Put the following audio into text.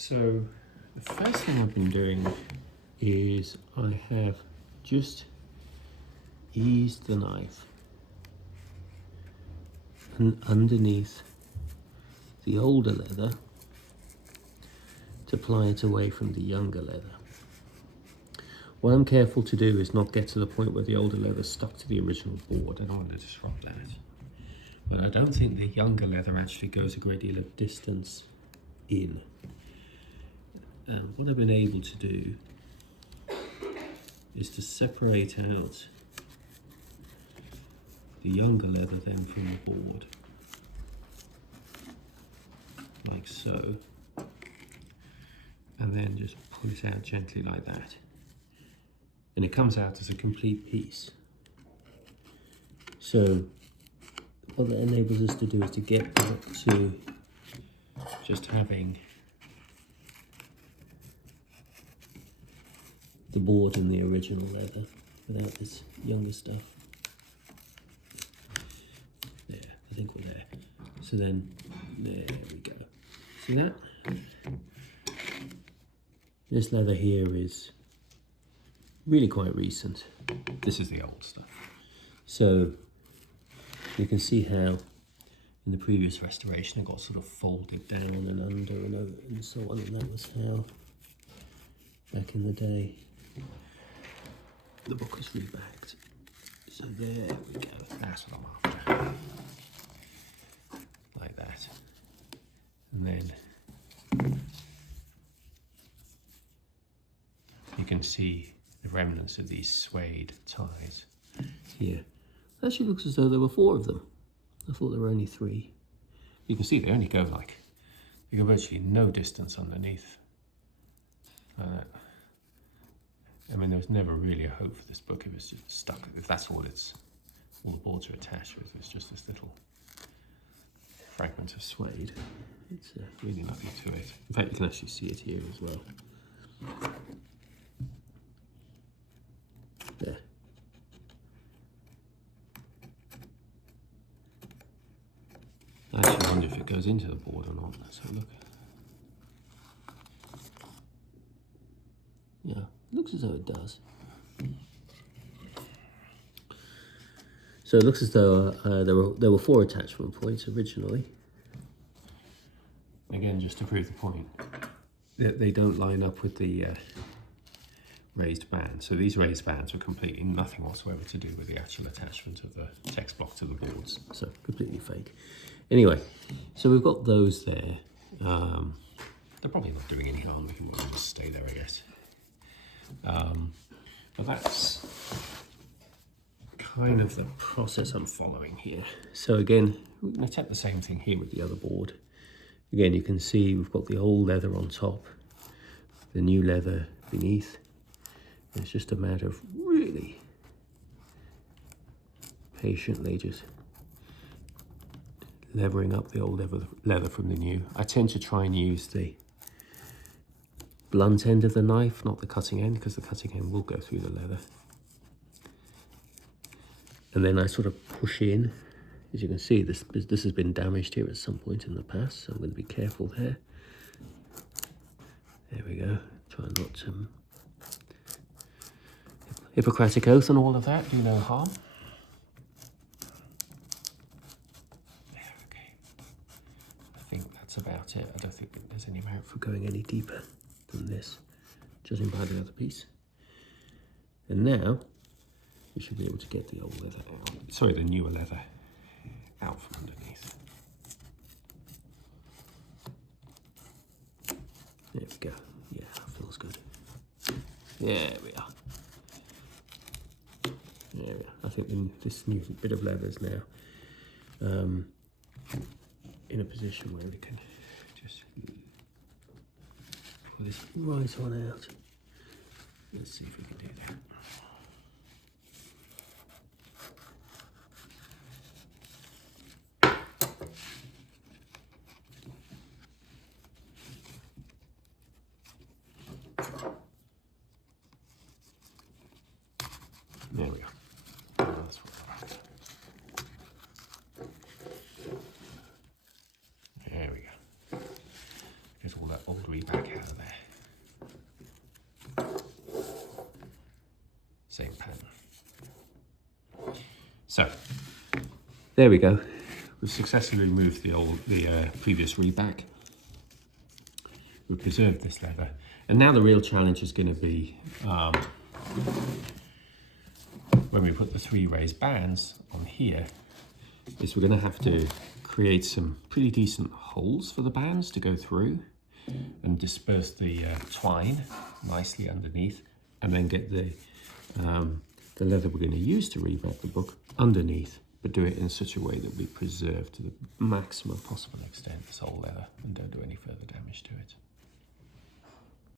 So the first thing I've been doing is I have just eased the knife and underneath the older leather to ply it away from the younger leather. What I'm careful to do is not get to the point where the older leather stuck to the original board. I don't want to disrupt that. But I don't think the younger leather actually goes a great deal of distance in. And what I've been able to do is to separate out the younger leather then from the board, like so, and then just pull it out gently like that. And it comes out as a complete piece. So what that enables us to do is to get back to just having the board and the original leather without this younger stuff. There, I think we're there. So then, there we go. See that? This leather here is really quite recent. This is the old stuff. So you can see how in the previous restoration it got sort of folded down and under and over and so on, and that was how back in the day the book was rebacked. So there we go, that's what I'm after. Like that. And then you can see the remnants of these suede ties here. It actually looks as though there were 4 of them. I thought there were only 3. You can see they only go they go virtually no distance underneath. I mean, there was never really a hope for this book. It was just stuck, if that's all all the boards are attached with. It's just this little fragment of suede. It's really nothing to it. In fact, you can actually see it here as well. There. I actually wonder if it goes into the board or not. Let's have a look. Yeah, it looks as though it does. So it looks as though there were 4 attachment points originally. Again, just to prove the point, they don't line up with the raised band. So these raised bands were completely nothing whatsoever to do with the actual attachment of the text block to the boards. So completely fake. Anyway, so we've got those there. They're probably not doing any harm. We can just stay there, I guess. But that's kind of the process I'm following here. So again, we're going to attempt the same thing here with the other board. Again, you can see we've got the old leather on top, the new leather beneath. It's just a matter of really patiently just levering up the old leather from the new. I tend to try and use the blunt end of the knife, not the cutting end, because the cutting end will go through the leather. And then I sort of push in. As you can see, this has been damaged here at some point in the past, so I'm going to be careful there. There we go. Try not to Hippocratic oath and all of that, do no harm. There, okay. I think that's about it. I don't think there's any merit for going any deeper than this, judging by the other piece. And now we should be able to get the old leather out. Sorry, the newer leather out from underneath. There we go. Yeah, that feels good. There we are. There we are. I think this new bit of leather is now in a position where we can just pull this right on out. Let's see if we can do that. There we go. That's what I want. There we go. Get all that old reback out of there. Same pattern. So, there we go. We've successfully removed the previous reback. We've preserved this leather. And now the real challenge is going to be when we put the 3 raised bands on here, is we're going to have to create some pretty decent holes for the bands to go through and disperse the twine nicely underneath, and then get the leather we're going to use to reback the book underneath, but do it in such a way that we preserve to the maximum possible extent this whole leather and don't do any further damage to it.